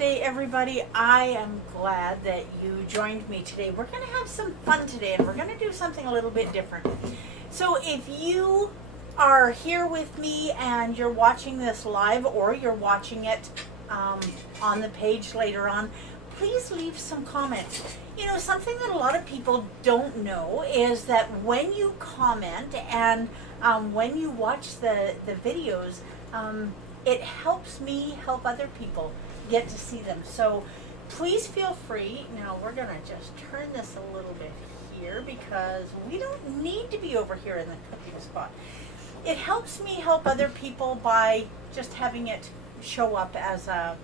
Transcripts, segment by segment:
Wednesday, everybody. I am glad that you joined me today. We're going to have some fun today, and we're going to do something a little bit different. So if you are here with me and you're watching this live, or you're watching it on the page later on, please leave some comments. You know, something that a lot of people don't know is that when you comment and when you watch the videos, it helps me help other people get to see them. So please feel free. Now we're going to just turn this a little bit here because we don't need to be over here in the cooking spot. It helps me help other people by just having it show up as a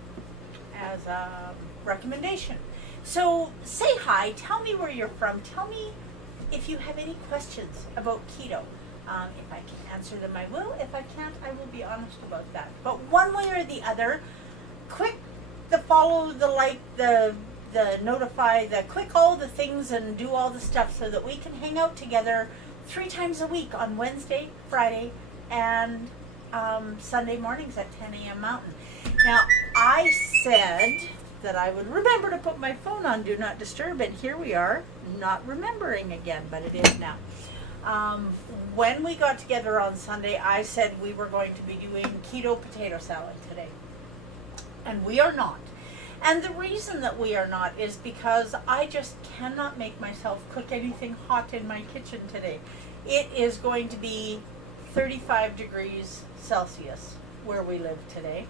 recommendation. So say hi, tell me where you're from, tell me if you have any questions about keto. If I can answer them, I will. If I can't, I will be honest about that. But one way or the other, click the follow, the like, the notify, the click all the things and do all the stuff so that we can hang out together 3 times a week on Wednesday, Friday, and Sunday mornings at 10 a.m. Mountain. Now, I said that I would remember to put my phone on Do Not Disturb, and here we are, not remembering again, but it is now. When we got together on Sunday, I said we were going to be doing keto potato salad today. And we are not. And the reason that we are not is because I just cannot make myself cook anything hot in my kitchen today. It is going to be 35 degrees Celsius where we live today.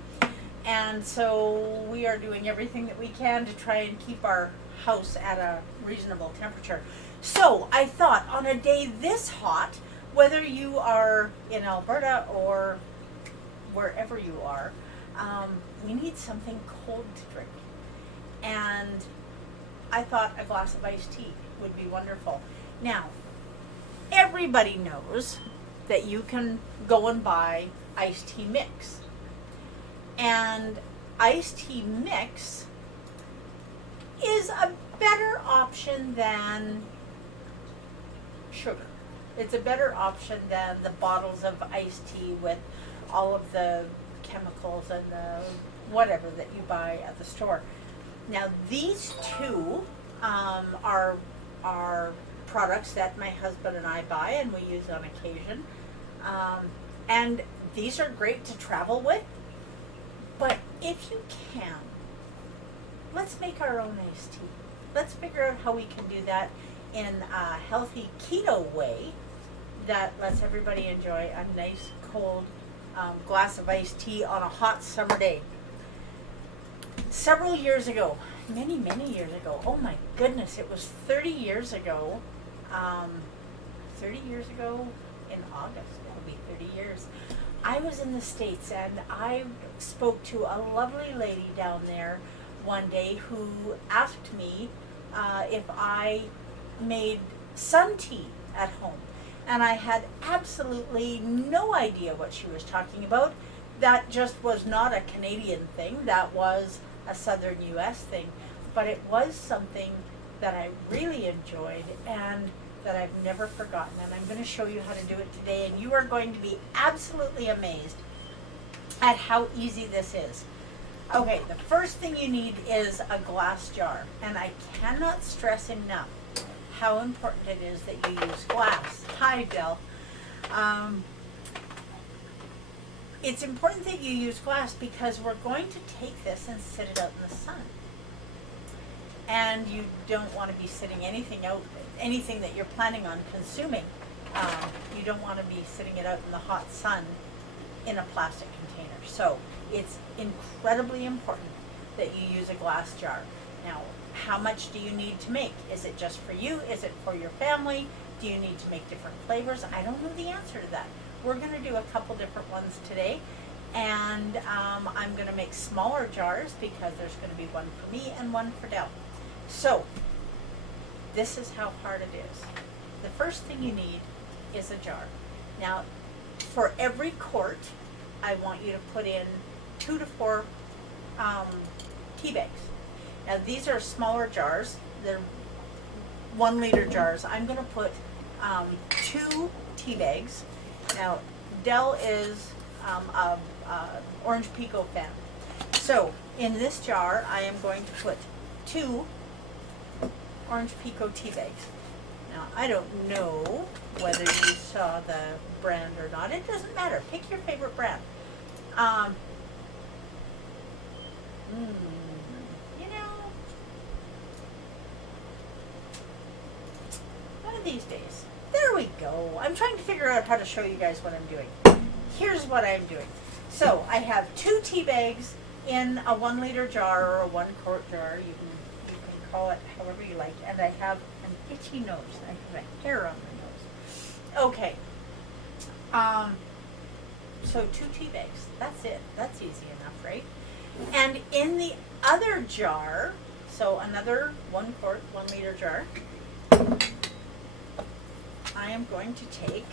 And so we are doing everything that we can to try and keep our house at a reasonable temperature. So I thought on a day this hot, whether you are in Alberta or wherever you are, we need something cold to drink. And I thought a glass of iced tea would be wonderful. Now, everybody knows that you can go and buy iced tea mix. And iced tea mix is a better option than sugar. It's a better option than the bottles of iced tea with all of the chemicals and the whatever that you buy at the store. Now these two are products that my husband and I buy and we use on occasion. And these are great to travel with. But if you can, let's make our own iced tea. Let's figure out how we can do that in a healthy keto way that lets everybody enjoy a nice cold glass of iced tea on a hot summer day. Several years ago, many years ago, oh my goodness, it was 30 years ago, 30 years ago in August, it'll be 30 years, I was in the States and I spoke to a lovely lady down there one day who asked me if I made sun tea at home. And I had absolutely no idea what she was talking about. That just was not a Canadian thing. That was a Southern U.S. thing. But it was something that I really enjoyed and that I've never forgotten. And I'm going to show you how to do it today. And you are going to be absolutely amazed at how easy this is. Okay, the first thing you need is a glass jar. And I cannot stress enough how important it is that you use glass. Hi, Del. It's important that you use glass because we're going to take this and sit it out in the sun. And you don't want to be sitting anything that you're planning on consuming. You don't want to be sitting it out in the hot sun in a plastic container. So it's incredibly important that you use a glass jar. Now, how much do you need to make? Is it just for you? Is it for your family? Do you need to make different flavors? I don't know the answer to that. We're going to do a couple different ones today. And I'm going to make smaller jars because there's going to be one for me and one for Del. So, this is how hard it is. The first thing you need is a jar. Now, for every quart, I want you to put in 2 to 4 tea bags. Now these are smaller jars. They're 1 liter jars. I'm going to put 2 tea bags. Now Del is a orange pico fan. So In this jar, I am going to put 2 orange pico tea bags. Now, I don't know whether you saw the brand or not. It doesn't matter. Pick your favorite brand. You know, one of these days. There we go. I'm trying to figure out how to show you guys what I'm doing. Here's what I'm doing. So I have 2 tea bags in a 1 liter jar or a 1 quart jar. You can call it however you like. And I have an itchy nose. I have a hair on my nose. Okay. So 2 tea bags. That's it. That's easy enough, right? And in the other jar, so another 1 quart, 1 liter jar, I am going to take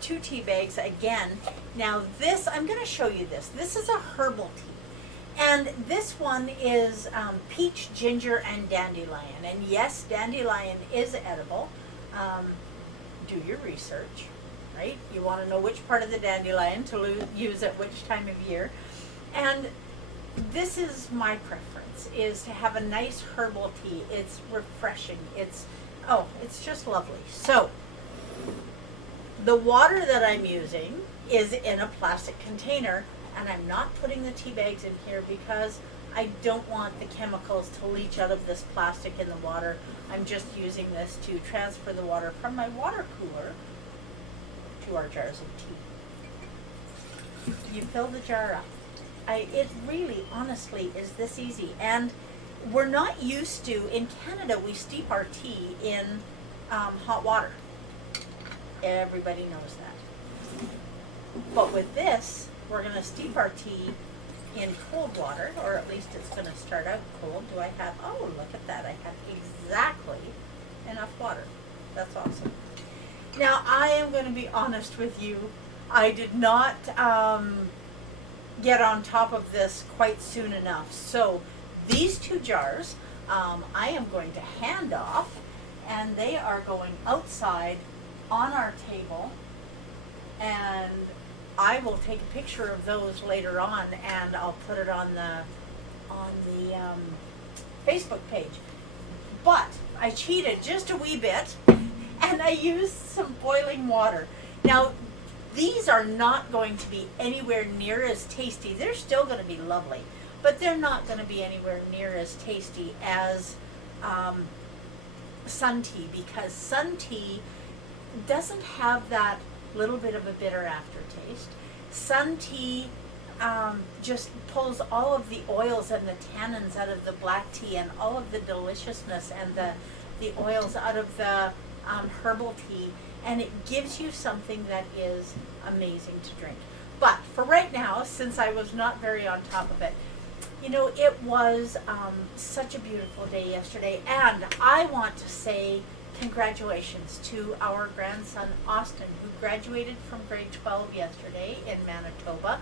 2 tea bags again. Now this, I'm going to show you this. This is a herbal tea. And this one is peach, ginger, and dandelion. And yes, dandelion is edible. Do your research, right? You want to know which part of the dandelion to use at which time of year. And this is my preference, is to have a nice herbal tea. It's refreshing. It's just lovely. So the water that I'm using is in a plastic container, and I'm not putting the tea bags in here because I don't want the chemicals to leach out of this plastic in the water. I'm just using this to transfer the water from my water cooler to our jars of tea. You fill the jar up. It really, honestly, is this easy. And we're not used to, in Canada, we steep our tea in hot water. Everybody knows that. But with this, we're going to steep our tea in cold water, or at least it's going to start out cold. Do I have, oh, look at that. I have exactly enough water. That's awesome. Now, I am going to be honest with you. I did not get on top of this quite soon enough. So these 2 jars, I am going to hand off, and they are going outside on our table, and I will take a picture of those later on, and I'll put it on the Facebook page. But I cheated just a wee bit, and I used some boiling water. Now, these are not going to be anywhere near as tasty. They're still going to be lovely, but they're not going to be anywhere near as tasty as sun tea, because sun tea doesn't have that little bit of a bitter aftertaste. Sun tea just pulls all of the oils and the tannins out of the black tea, and all of the deliciousness and the oils out of the herbal tea, and it gives you something that is amazing to drink. But for right now, since I was not very on top of it, you know, it was such a beautiful day yesterday, and I want to say congratulations to our grandson Austin, who graduated from grade 12 yesterday in Manitoba.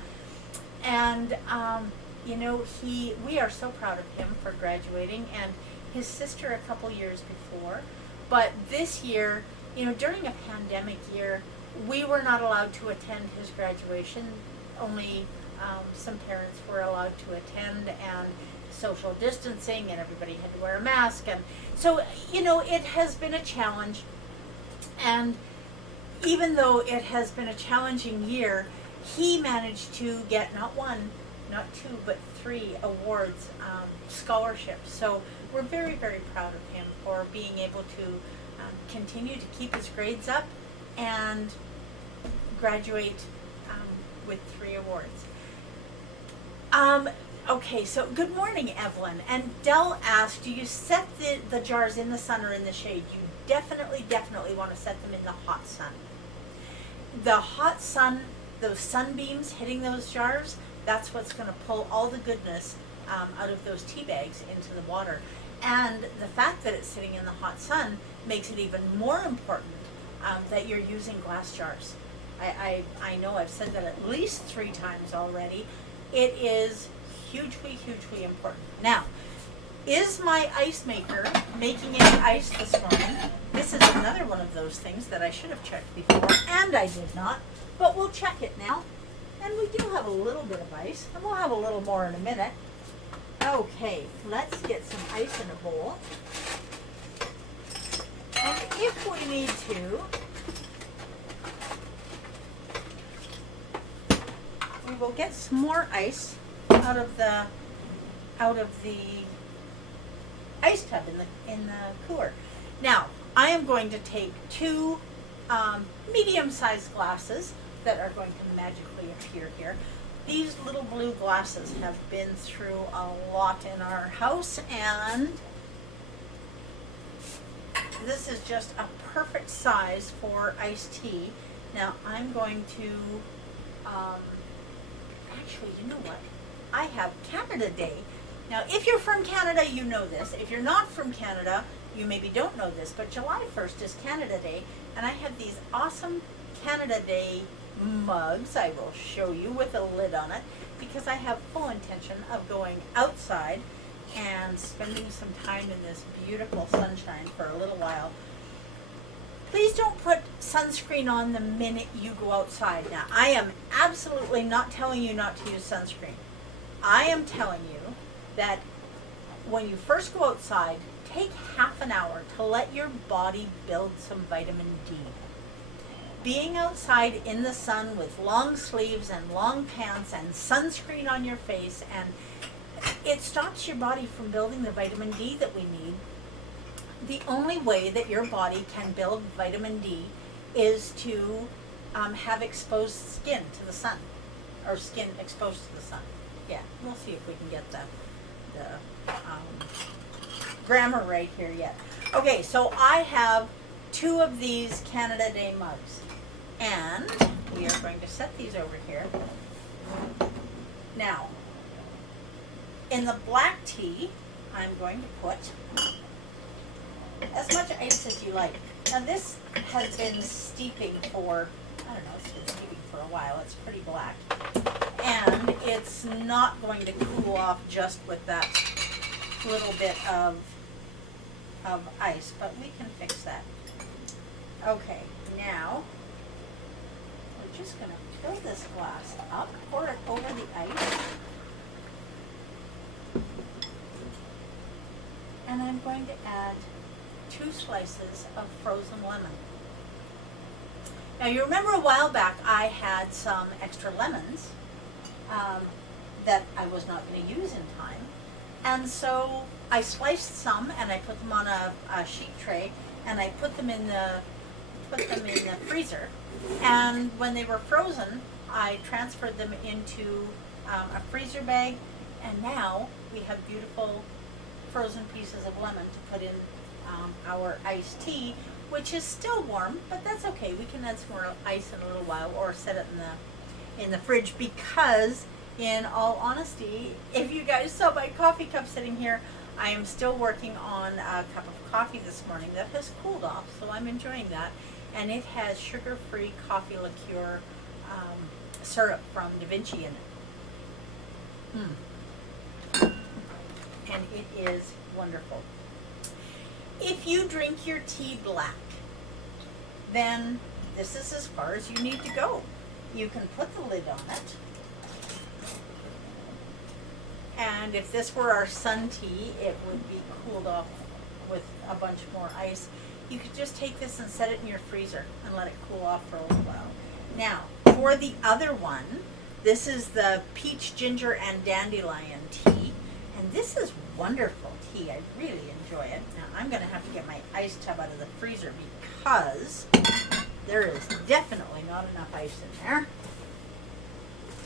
And you know, we are so proud of him for graduating, and his sister a couple years before. But this year, you know, during a pandemic year, we were not allowed to attend his graduation. Only some parents were allowed to attend, and social distancing, and everybody had to wear a mask. And so, you know, it has been a challenge. And even though it has been a challenging year, he managed to get not 1, not 2, but 3 awards, scholarships. So we're very, very proud of him for being able to continue to keep his grades up and graduate with 3 awards. Okay, so good morning, Evelyn. And Dell asked, do you set the jars in the sun or in the shade? You definitely want to set them in the hot sun. The hot sun, those sunbeams hitting those jars, that's what's going to pull all the goodness out of those tea bags into the water. And the fact that it's sitting in the hot sun makes it even more important that you're using glass jars. I know I've said that at least 3 times already. It is hugely important. Now, is my ice maker making any ice this morning? This is another one of those things that I should have checked before, and I did not, but we'll check it now. And we do have a little bit of ice, and we'll have a little more in a minute. Okay, let's get some ice in a bowl. And if we need to, we will get some more ice out of the ice tub in the cooler. Now, I am going to take two medium-sized glasses that are going to magically appear here. These little blue glasses have been through a lot in our house, and this is just a perfect size for iced tea. Now, I'm going to, actually, you know what? I have Canada Day. Now, if you're from Canada, you know this. If you're not from Canada, you maybe don't know this, but July 1st is Canada Day, and I have these awesome Canada Day mugs I will show you with a lid on it, because I have full intention of going outside and spending some time in this beautiful sunshine for a little while. Please don't put sunscreen on the minute you go outside. Now, I am absolutely not telling you not to use sunscreen. I am telling you that when you first go outside, take half an hour to let your body build some vitamin D. Being outside in the sun with long sleeves and long pants and sunscreen on your face, and it stops your body from building the vitamin D that we need. The only way that your body can build vitamin D is to have exposed skin to the sun, or skin exposed to the sun. Yeah, we'll see if we can get the grammar right here yet. Okay, so I have two of these Canada Day mugs, and we are going to set these over here. Now, in the black tea, I'm going to put as much ice as you like. Now, this has been steeping for, I don't know, it's been steeping for a while. It's pretty black. And it's not going to cool off just with that little bit of ice, but we can fix that. Okay, now we're just going to fill this glass up, pour it over the ice, and I'm going to add 2 slices of frozen lemon. Now, you remember a while back I had some extra lemons that I was not going to use in time, and so I sliced some and I put them on a sheet tray, and I put them in the freezer, and when they were frozen I transferred them into a freezer bag, and now we have beautiful frozen pieces of lemon to put in our iced tea, which is still warm, but that's okay. We can add some more ice in a little while, or set it in the fridge, because in all honesty, if you guys saw my coffee cup sitting here, I am still working on a cup of coffee this morning that has cooled off, so I'm enjoying that, and it has sugar-free coffee liqueur syrup from Da Vinci in it. And it is wonderful. If you drink your tea black, then this is as far as you need to go. You can put the lid on it. And if this were our sun tea, it would be cooled off with a bunch more ice. You could just take this and set it in your freezer and let it cool off for a little while. Now, for the other one, this is the peach, ginger, and dandelion tea. And this is wonderful tea. I really enjoy it. Now, I'm going to have to get my ice tub out of the freezer, because there is definitely not enough ice in there.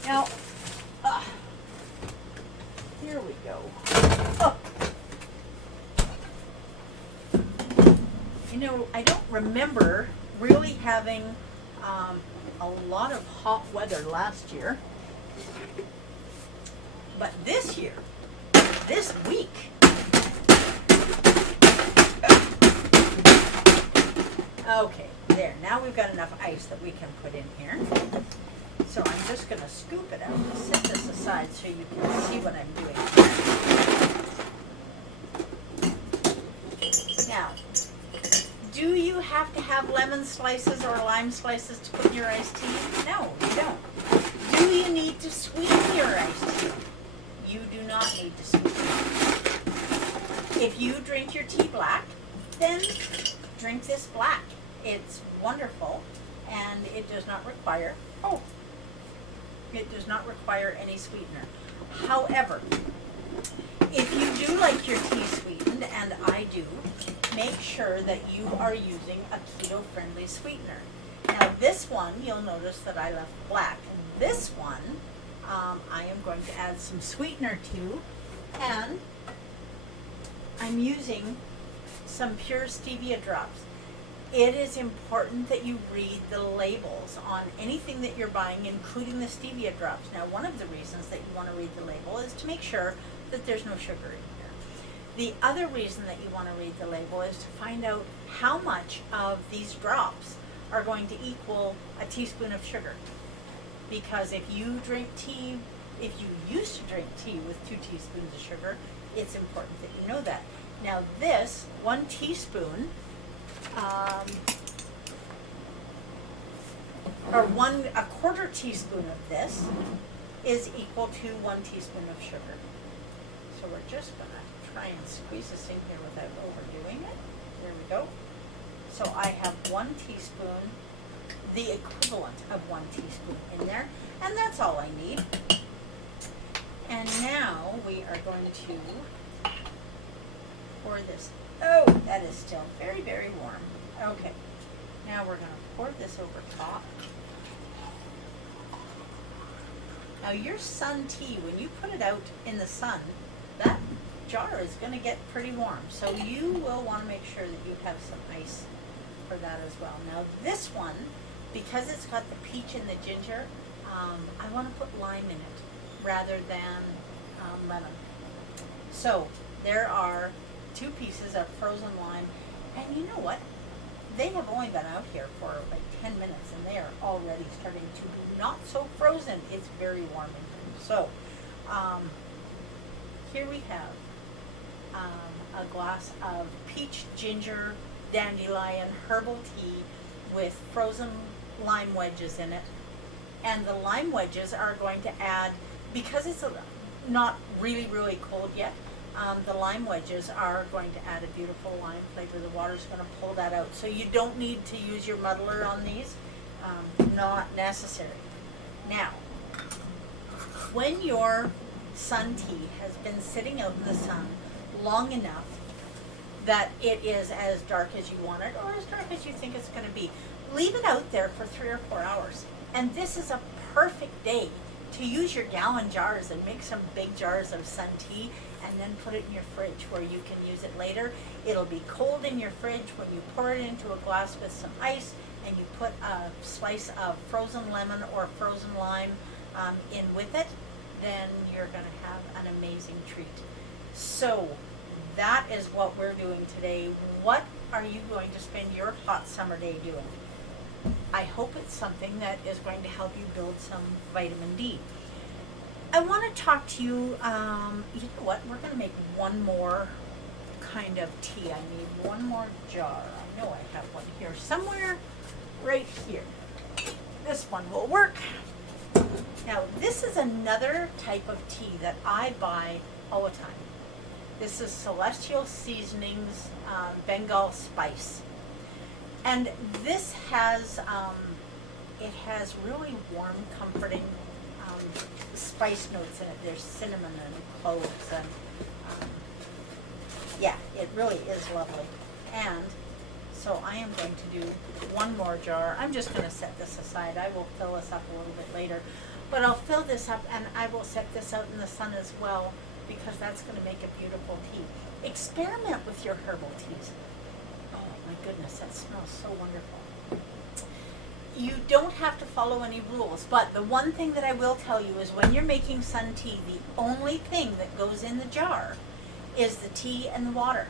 Now, here we go. Oh. You know, I don't remember really having a lot of hot weather last year, but this year, this week, okay, there, now we've got enough ice that we can put in here. So I'm just going to scoop it out and set this aside so you can see what I'm doing here. Now, do you have to have lemon slices or lime slices to put in your iced tea? No, you don't. Do Do you need to sweeten your iced tea? You do not need to sweeten it. If you drink your tea black, then drink this black. It's wonderful, and it does not require, any sweetener. However, if you do like your tea sweetened, and I do, make sure that you are using a keto-friendly sweetener. Now this one, you'll notice that I left black. This one, I am going to add some sweetener to, and I'm using some pure stevia drops. It is important that you read the labels on anything that you're buying, including the stevia drops. Now, one of the reasons that you want to read the label is to make sure that there's no sugar in here. The other reason that you want to read the label is to find out how much of these drops are going to equal a teaspoon of sugar. Because if you used to drink tea with 2 teaspoons of sugar, it's important that you know that. Now this 1 teaspoon, or 1/4 teaspoon of this is equal to 1 teaspoon of sugar. So we're just gonna try and squeeze this in here without overdoing it. There we go. So I have 1 teaspoon, the equivalent of 1 teaspoon in there, and that's all I need. And now we are going to pour this. Oh, that is still very, very warm. Okay, now we're going to pour this over top. Now your sun tea, when you put it out in the sun, that jar is going to get pretty warm. So you will want to make sure that you have some ice for that as well. Now this one, because it's got the peach and the ginger, I want to put lime in it rather than lemon. So there are 2 pieces of frozen lime, and you know what? They have only been out here for like 10 minutes, and they are already starting to be not so frozen. It's very warm in here. So here we have a glass of peach, ginger, dandelion herbal tea with frozen lime wedges in it. And the lime wedges are going to add, because it's not really, really cold yet, the lime wedges are going to add a beautiful lime flavor. The water's going to pull that out. So you don't need to use your muddler on these. Not necessary. Now, when your sun tea has been sitting out in the sun long enough that it is as dark as you want it, or as dark as you think it's going to be, leave it out there for 3 or 4 hours. And this is a perfect day to use your gallon jars and make some big jars of sun tea, and then put it in your fridge where you can use it later. It'll be cold in your fridge when you pour it into a glass with some ice, and you put a slice of frozen lemon or frozen lime in with it, then you're going to have an amazing treat. So that is what we're doing today. What are you going to spend your hot summer day doing? I hope it's something that is going to help you build some vitamin D. I want to talk to you, you know what, we're going to make one more kind of tea. I need one more jar. I know I have one here somewhere, right here. This one will work. Now this is another type of tea that I buy all the time. This is Celestial Seasonings Bengal Spice. And this has, it has really warm, comforting spice notes in it. There's cinnamon and cloves, and yeah, it really is lovely. And so I am going to do one more jar. I'm just going to set this aside. I will fill this up a little bit later, but I'll fill this up and I will set this out in the sun as well, because that's going to make a beautiful tea. Experiment with your herbal teas. Oh my goodness, that smells so wonderful. You don't have to follow any rules, but the one thing that I will tell you is when you're making sun tea, the only thing that goes in the jar is the tea and the water.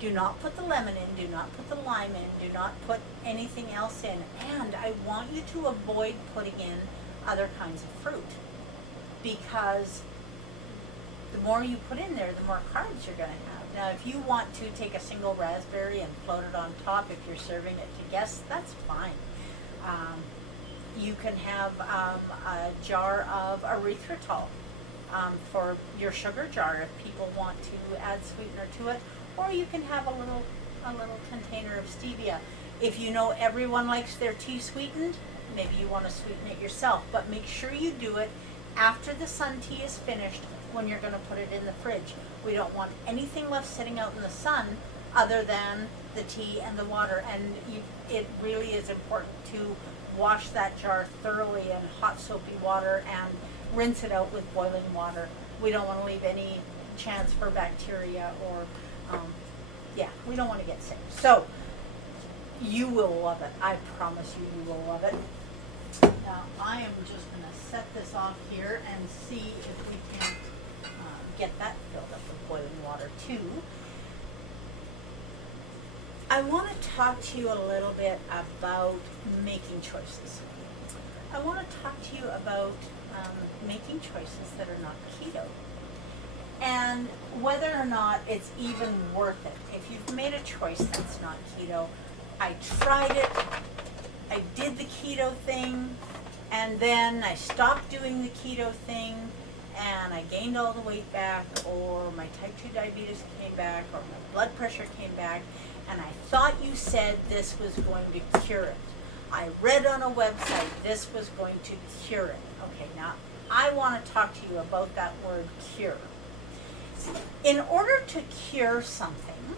Do not put the lemon in, do not put the lime in, do not put anything else in. And I want you to avoid putting in other kinds of fruit, because the more you put in there, the more carbs you're going to have. Now, if you want to take a single raspberry and float it on top, if you're serving it to guests, that's fine. You can have a jar of erythritol for your sugar jar if people want to add sweetener to it, or you can have a little container of stevia. If you know everyone likes their tea sweetened, maybe you want to sweeten it yourself, but make sure you do it after the sun tea is finished when you're going to put it in the fridge. We don't want anything left sitting out in the sun other than the tea and the water, and it really is important to wash that jar thoroughly in hot soapy water and rinse it out with boiling water. We don't want to leave any chance for bacteria or we don't want to get sick. So you will love it. I promise you, you will love it. Now I am just going to set this off here and see if we can get that filled up with boiling water too. I want to talk to you a little bit about making choices. I want to talk to you about making choices that are not keto, and whether or not it's even worth it. If you've made a choice that's not keto, I tried it, I did the keto thing, and then I stopped doing the keto thing, and I gained all the weight back, or my type 2 diabetes came back, or my blood pressure came back, and I thought you said this was going to cure it. I read on a website this was going to cure it. Okay, now I want to talk to you about that word cure. In order to cure something,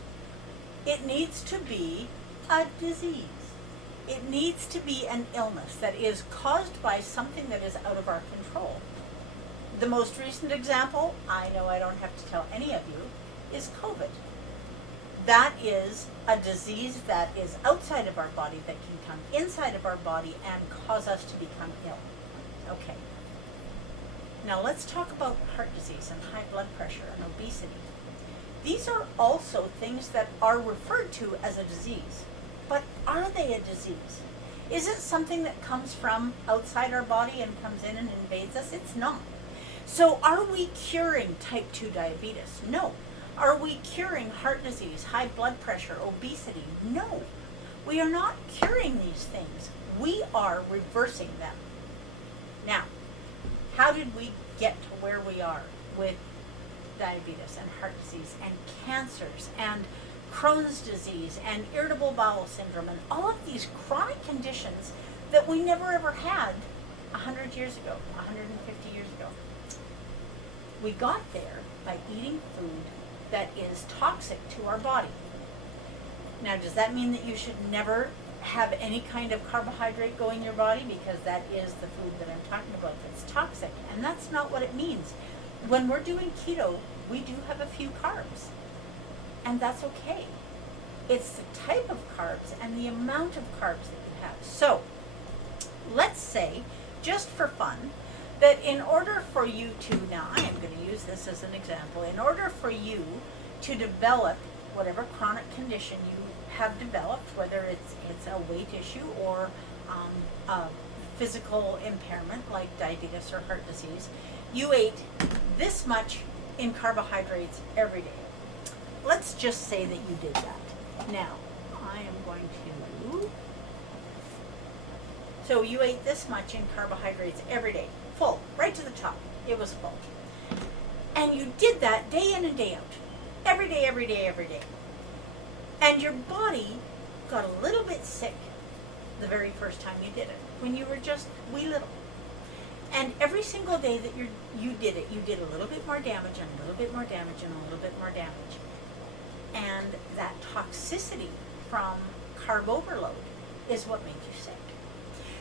it needs to be a disease. It needs to be an illness that is caused by something that is out of our control. The most recent example, I know I don't have to tell any of you, is COVID. That is a disease that is outside of our body that can come inside of our body and cause us to become ill. Okay. Now let's talk about heart disease and high blood pressure and obesity. These are also things that are referred to as a disease. But are they a disease? Is it something that comes from outside our body and comes in and invades us? It's not. So are we curing type 2 diabetes? No. Are we curing heart disease, high blood pressure, obesity? No. We are not curing these things. We are reversing them. Now, how did we get to where we are with diabetes and heart disease and cancers and Crohn's disease and irritable bowel syndrome and all of these chronic conditions that we never ever had 100 years ago, 150 years ago? We got there by eating food that is toxic to our body. Now, does that mean that you should never have any kind of carbohydrate go in your body? Because that is the food that I'm talking about that's toxic. And that's not what it means. When we're doing keto, we do have a few carbs. And that's okay. It's the type of carbs and the amount of carbs that you have. So, let's say, just for fun, that in order for you to, now I am going to use this as an example, in order for you to develop whatever chronic condition you have developed, whether it's a weight issue or a physical impairment like diabetes or heart disease, you ate this much in carbohydrates every day. Let's just say that you did that. Now, I am going to, so you ate this much in carbohydrates every day. Full, right to the top. It was full. And you did that day in and day out. Every day, every day, every day. And your body got a little bit sick the very first time you did it, when you were just wee little. And every single day that you did it, you did a little bit more damage and a little bit more damage and a little bit more damage. And that toxicity from carb overload is what made you sick.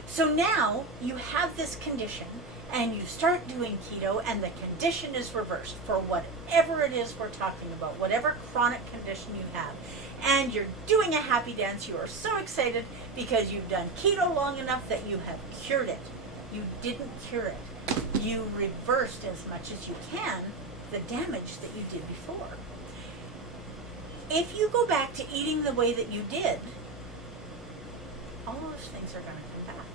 So now you have this condition and you start doing keto and the condition is reversed for whatever it is we're talking about, whatever chronic condition you have. And you're doing a happy dance. You are so excited because you've done keto long enough that you have cured it. You didn't cure it. You reversed as much as you can the damage that you did before. If you go back to eating the way that you did, all those things are going to come back.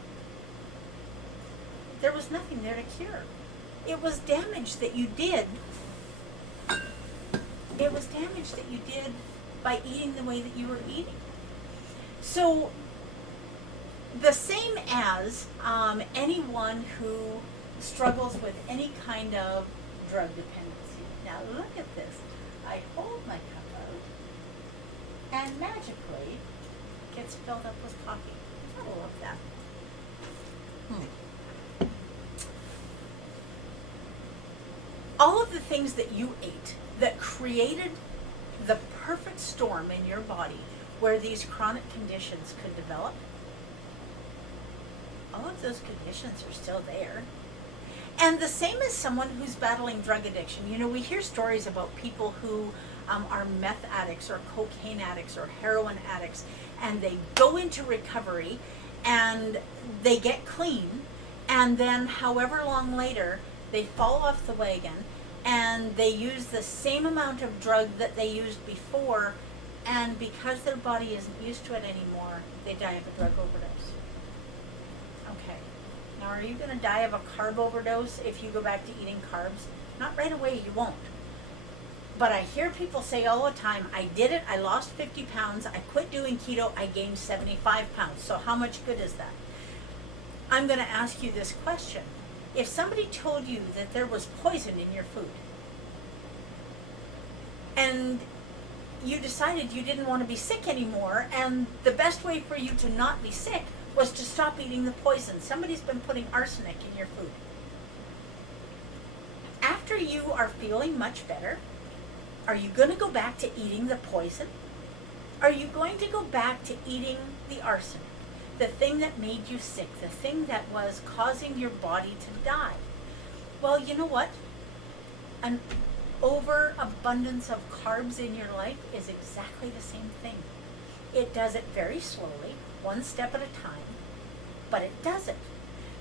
There was nothing there to cure. It was damage that you did. It was damage that you did by eating the way that you were eating. So the same as anyone who struggles with any kind of drug dependency. Now look at this. I hold my cup out and magically it gets filled up with coffee. I love that. All of the things that you ate that created the perfect storm in your body where these chronic conditions could develop, all of those conditions are still there. And the same as someone who's battling drug addiction. You know, we hear stories about people who are meth addicts or cocaine addicts or heroin addicts, and they go into recovery and they get clean, and then however long later they fall off the wagon and they use the same amount of drug that they used before, and because their body isn't used to it anymore, they die of a drug overdose. Okay, now are you going to die of a carb overdose if you go back to eating carbs? Not right away, you won't. But I hear people say all the time, I did it, I lost 50 pounds, I quit doing keto, I gained 75 pounds. So how much good is that? I'm going to ask you this question. If somebody told you that there was poison in your food, and you decided you didn't want to be sick anymore, and the best way for you to not be sick was to stop eating the poison. Somebody's been putting arsenic in your food. After you are feeling much better, are you going to go back to eating the poison? Are you going to go back to eating the arsenic? The thing that made you sick, the thing that was causing your body to die. Well, you know what? An overabundance of carbs in your life is exactly the same thing. It does it very slowly, one step at a time, but it does it.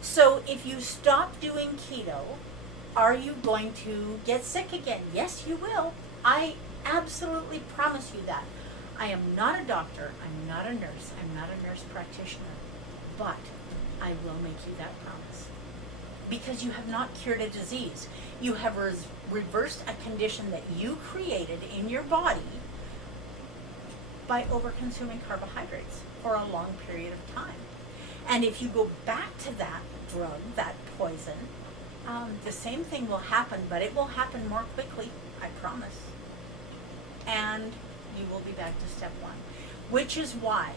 So if you stop doing keto, are you going to get sick again? Yes, you will. I absolutely promise you that. I am not a doctor, I'm not a nurse, I'm not a nurse practitioner, but I will make you that promise. Because you have not cured a disease. You have reversed a condition that you created in your body by overconsuming carbohydrates for a long period of time. And if you go back to that drug, that poison, the same thing will happen, but it will happen more quickly, I promise. And you will be back to step one, which is why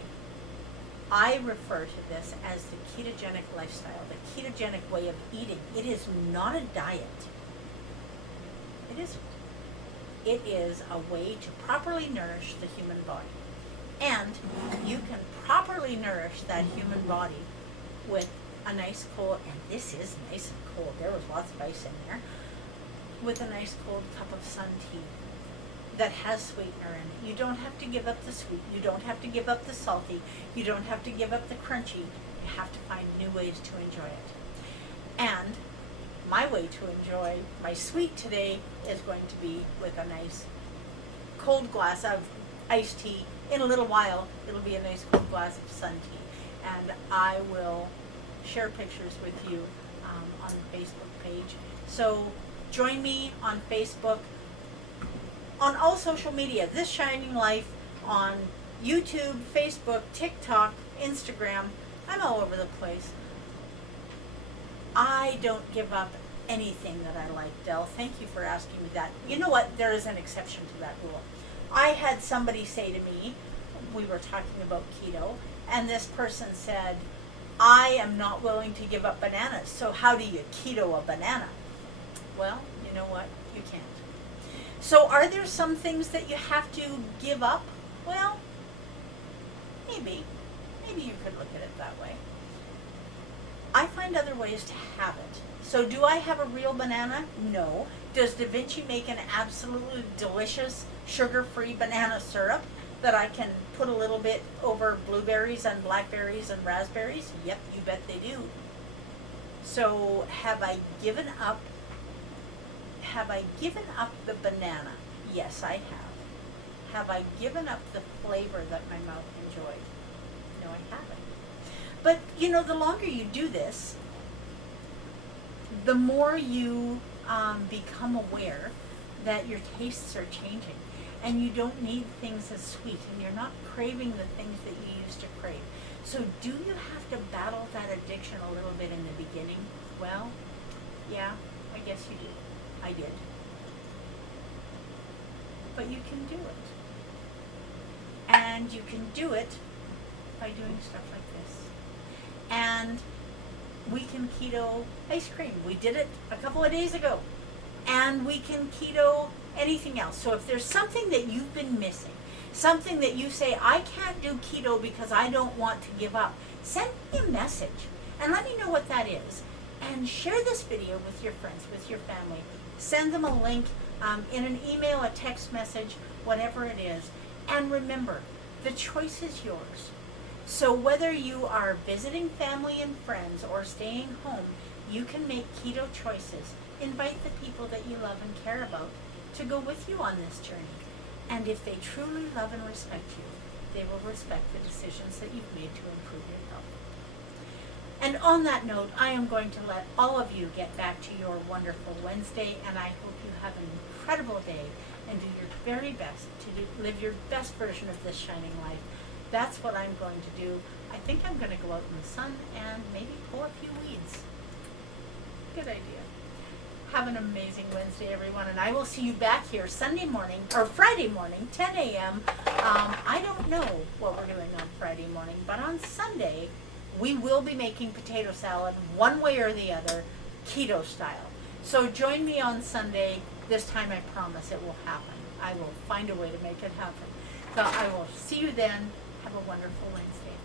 I refer to this as the ketogenic lifestyle, the ketogenic way of eating. It is not a diet. It is a way to properly nourish the human body. And you can properly nourish that human body with a nice cold, and this is nice and cold, there was lots of ice in there, with a nice cold cup of sun tea that has sweetener in it. You don't have to give up the sweet, you don't have to give up the salty, you don't have to give up the crunchy. You have to find new ways to enjoy it. And my way to enjoy my sweet today is going to be with a nice cold glass of iced tea. In a little while, it'll be a nice cold glass of sun tea. And I will share pictures with you on the Facebook page. So join me on Facebook, on all social media, This Shining Life, on YouTube, Facebook, TikTok, Instagram. I'm all over the place. I don't give up anything that I like, Del. Thank you for asking me that. You know what? There is an exception to that rule. I had somebody say to me, we were talking about keto, and this person said, I am not willing to give up bananas, so how do you keto a banana? Well, you know what? You can't. So are there some things that you have to give up? Well, maybe. Maybe you could look at it that way. I find other ways to have it. So do I have a real banana? No. Does Da Vinci make an absolutely delicious sugar-free banana syrup that I can put a little bit over blueberries and blackberries and raspberries? Yep, you bet they do. So have I given up the banana? Yes, I have. Have I given up the flavor that my mouth enjoyed? No, I haven't. But, you know, the longer you do this, the more you become aware that your tastes are changing. and you don't need things as sweet, and you're not craving the things that you used to crave. So do you have to battle that addiction a little bit in the beginning? Well, yeah, I guess you do. I did. But you can do it. And you can do it by doing stuff like this. And we can keto ice cream. We did it a couple of days ago. And we can keto anything else. So if there's something that you've been missing, something that you say, I can't do keto because I don't want to give up, send me a message and let me know what that is. And share this video with your friends, with your family. Send them a link in an email, a text message, whatever it is. And remember, the choice is yours. So whether you are visiting family and friends or staying home, you can make keto choices. Invite the people that you love and care about to go with you on this journey. And if they truly love and respect you, they will respect the decisions that you've made to improve your health. And on that note, I am going to let all of you get back to your wonderful Wednesday, and I hope you have an incredible day and do your very best to live your best version of this shining life. That's what I'm going to do. I think I'm going to go out in the sun and maybe pull a few weeds. Good idea. Have an amazing Wednesday, everyone, and I will see you back here Sunday morning, or Friday morning, 10 a.m. I don't know what we're doing on Friday morning, but on Sunday, we will be making potato salad one way or the other, keto style. So join me on Sunday. This time I promise it will happen. I will find a way to make it happen. So I will see you then. Have a wonderful Wednesday.